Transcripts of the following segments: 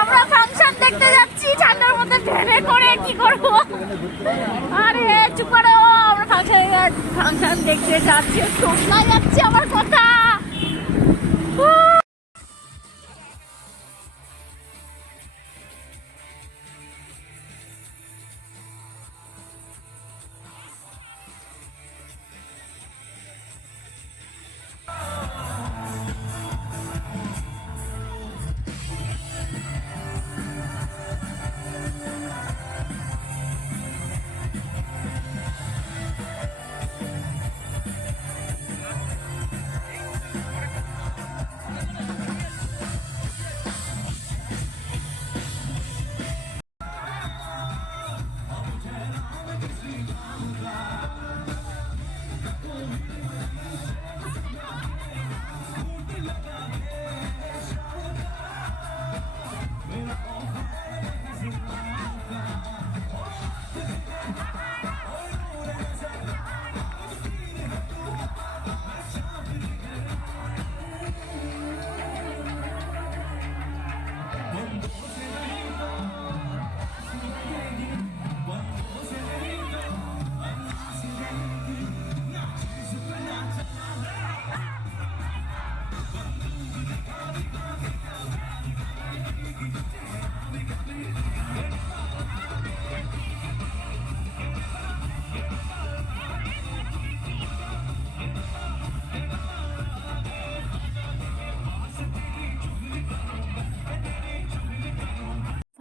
আমরা ফাংশন দেখতে যাচ্ছি ঠান্ডার মধ্যে ট্রেনে করে, কি করবো? আরে চুপ করো, আমরা ফাংশন দেখতে যাচ্ছি, শোনা যাচ্ছে আমার কথা।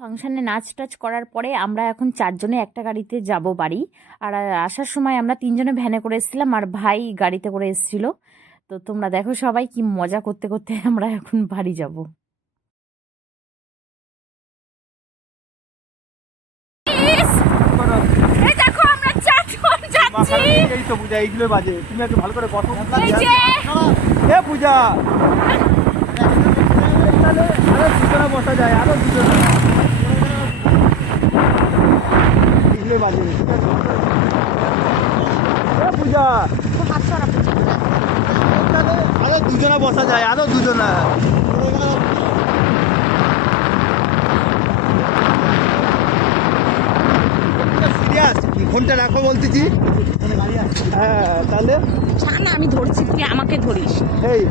ফাংশনে নাচ টাচ করার পরে আমরা এখন 4 জনে একটা গাড়িতে যাব বাড়ি। আর আসার সময় আমরা 3 জনে ভ্যানে করে এসেছিলাম, আর ভাই গাড়িতে করে এসেছিল। তো তোমরা দেখো সবাই কি মজা করতে করতে আমরা এখন বাড়ি যাব। এইগুলো বাজে, তুমি একটু ভালো করে কথা এ পূজা, দুজনে বসা যায়, আরো দুজনে এইগুলো বাজে, ঠিক আছে? এ পূজা, আরো দুজনে বসা যায়, আরো দুজনে। সিরিয়াস, ফোনটা রাখো বলতেছি। হ্যাঁ তাহলে না, আমি ধরছি, তুই আমাকে ধরিস। এই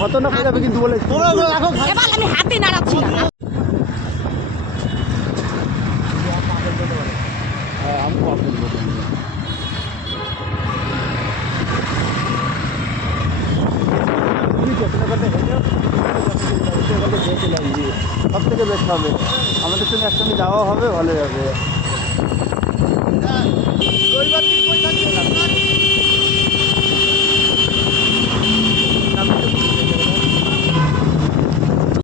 খতরনাক হয়ে যাবে কিন্তু বলে, আমি হাতে নাড়াচ্ছি না। সব থেকে বেস্ট হবে, আমাদের সঙ্গে একসঙ্গে যাওয়া হবে, ভালো যাবে।